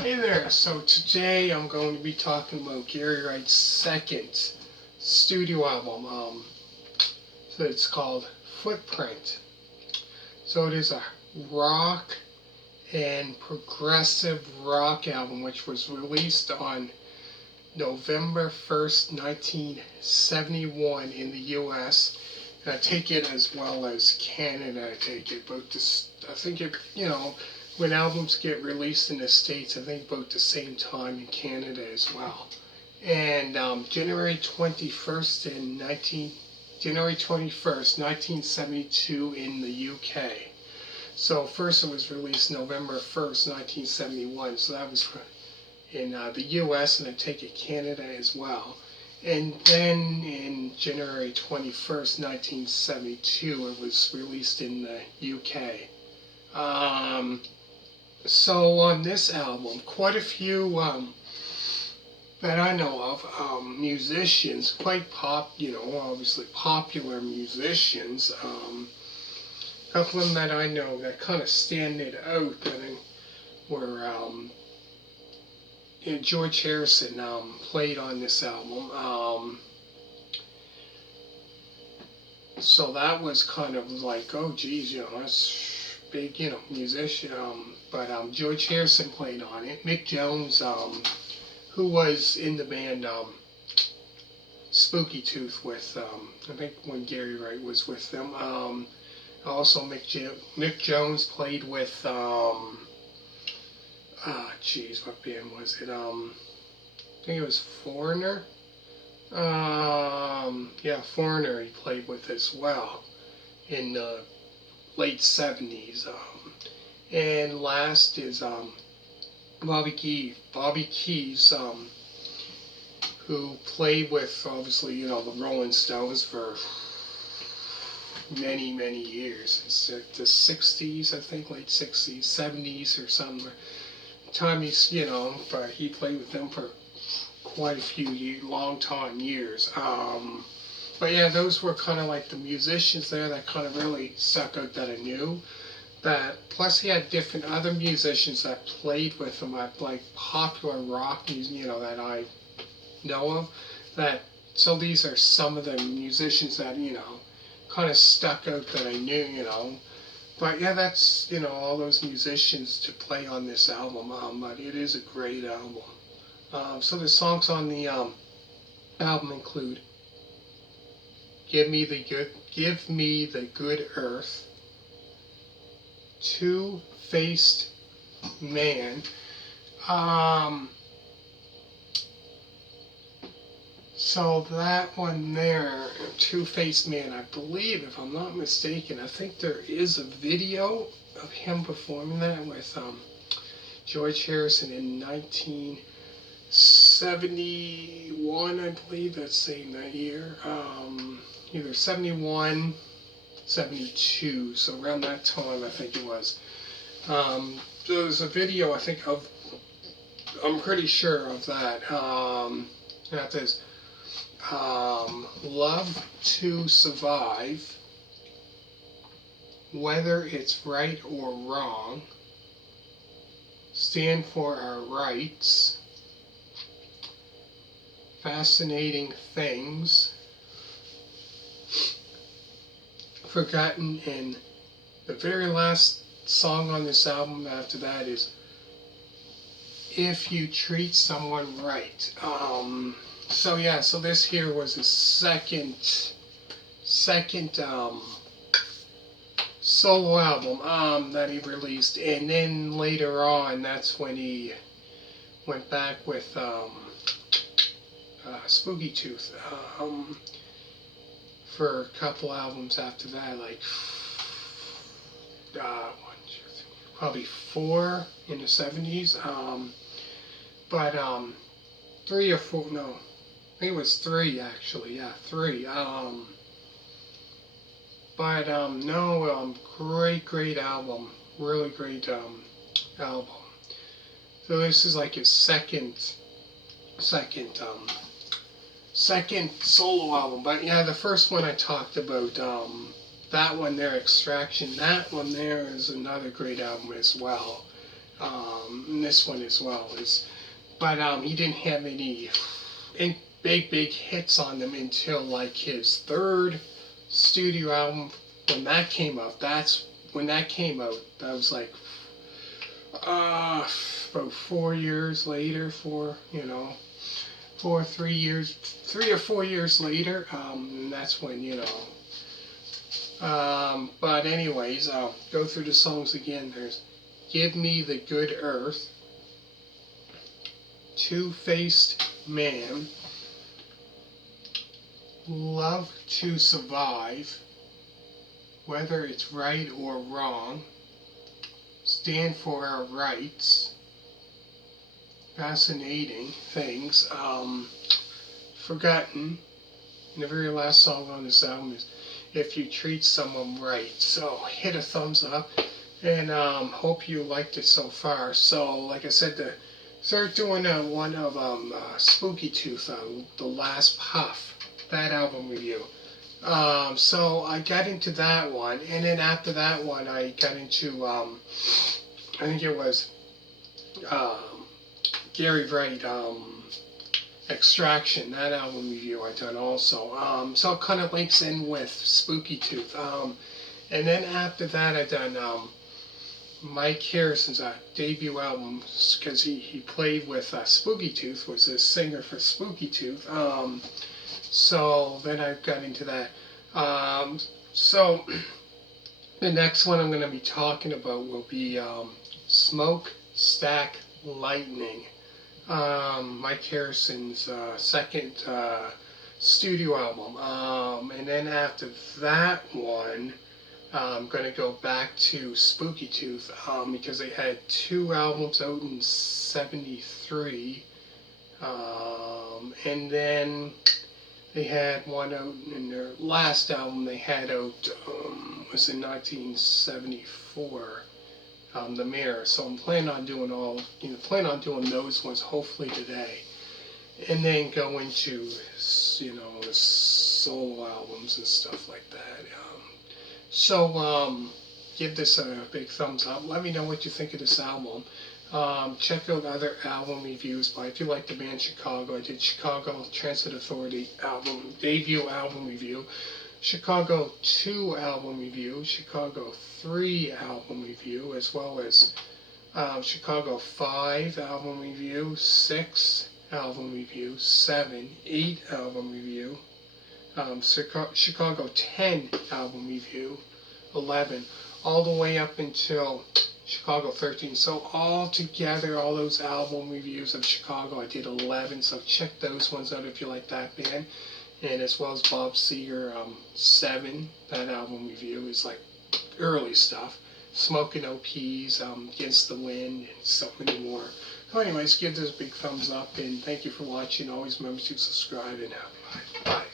Hey there, so today I'm going to be talking about Gary Wright's second studio album. So it's called Footprint. So it is a rock and progressive rock album which was released on November 1st, 1971 in the US. And I take it as well as Canada, I take it. But this, I think when albums get released in the States, I think about the same time in Canada as well. And January 21st, 1972 in the UK. So first it was released November 1st, 1971. So that was in the US, and I take it Canada as well. And then in January 21st, 1972, it was released in the UK. So on this album, quite a few that I know of, musicians, obviously popular musicians. A couple of them that I know that kind of stand it out that were George Harrison played on this album. So that was kind of like, oh geez, that's big, musician. But George Harrison played on it. Mick Jones, who was in the band Spooky Tooth with, I think when Gary Wright was with them. Also Mick Jones played with, what band was it? I think it was Foreigner. Foreigner he played with as well in the late 70s. And last is Bobby Keys, who played with, obviously, the Rolling Stones for many, many years. It's the 60s, I think, late 60s, 70s or something. Time but he played with them for quite a few years. But yeah, those were kind of like the musicians there that kind of really stuck out that I knew. That plus he had different other musicians that played with him, like popular rock music, that I know of. So these are some of the musicians that kind of stuck out that I knew. But yeah, that's all those musicians to play on this album. But it is a great album. So the songs on the album include Give Me the Good Earth, Two-Faced Man. So that one there, Two-Faced Man, I believe, if I'm not mistaken, I think there is a video of him performing that with George Harrison in 1971, I believe, that's saying that year. Either 71, 72, so around that time I think it was. There's a video, I think, I'm pretty sure of that. That says, Love to Survive, Whether It's Right or Wrong, Stand for Our Rights, Fascinating Things, Forgotten, and the very last song on this album after that is If You Treat Someone Right. So this here was his second solo album that he released, and then later on that's when he went back with Spooky Tooth for a couple albums after that, like probably 4 in the 70s. But 3 or 4, no, I think it was 3 actually, 3. Great album, really great album. So this is like his second solo album. But yeah, the first one I talked about, that one there, Extraction, that one there is another great album as well. And this one as well is, but he didn't have any big hits on them until like his third studio album. When that came out, that was like about 4 years later, 3 or 4 years later. And that's when but anyways, I'll go through the songs again. There's "Give Me the Good Earth," "Two-Faced Man," "Love to Survive," "Whether It's Right or Wrong," "Stand for Our Rights," "Fascinating Things," "Forgotten," and the very last song on this album is "If You Treat Someone Right." So hit a thumbs up, and hope you liked it so far. So like I said, to start doing one of Spooky Tooth, "The Last Puff," that album review. So I got into that one, and then after that one, I got into I think it was Gary Wright, "Extraction." That album review I done also. So it kind of links in with Spooky Tooth. And then after that, I done Mike Harrison's debut album, because he played with Spooky Tooth, was a singer for Spooky Tooth. So then I got into that. So the next one I'm going to be talking about will be "Smokestack Lightning," Mike Harrison's second studio album. And then after that one, I'm going to go back to Spooky Tooth, because they had two albums out in '73. And then they had one out in their last album they had out, was in 1974, "The Mirror." So I'm planning on doing those ones hopefully today, and then go into the solo albums and stuff like that. So give this a big thumbs up. Let me know what you think of this album. Check out other album reviews if you like the band Chicago. I did Chicago Transit Authority debut album review, Chicago 2 album review, Chicago 3 album review, as well as Chicago 5 album review, 6 album review, 7, 8 album review, Chicago 10 album review, 11, all the way up until Chicago 13. So all together, all those album reviews of Chicago, I did 11. So check those ones out if you like that band. And as well as Bob Seger, 7. That album review is like early stuff. Smoking OPs, Against the Wind, and so many more. So anyways, give this a big thumbs up, and thank you for watching. Always remember to subscribe, and bye.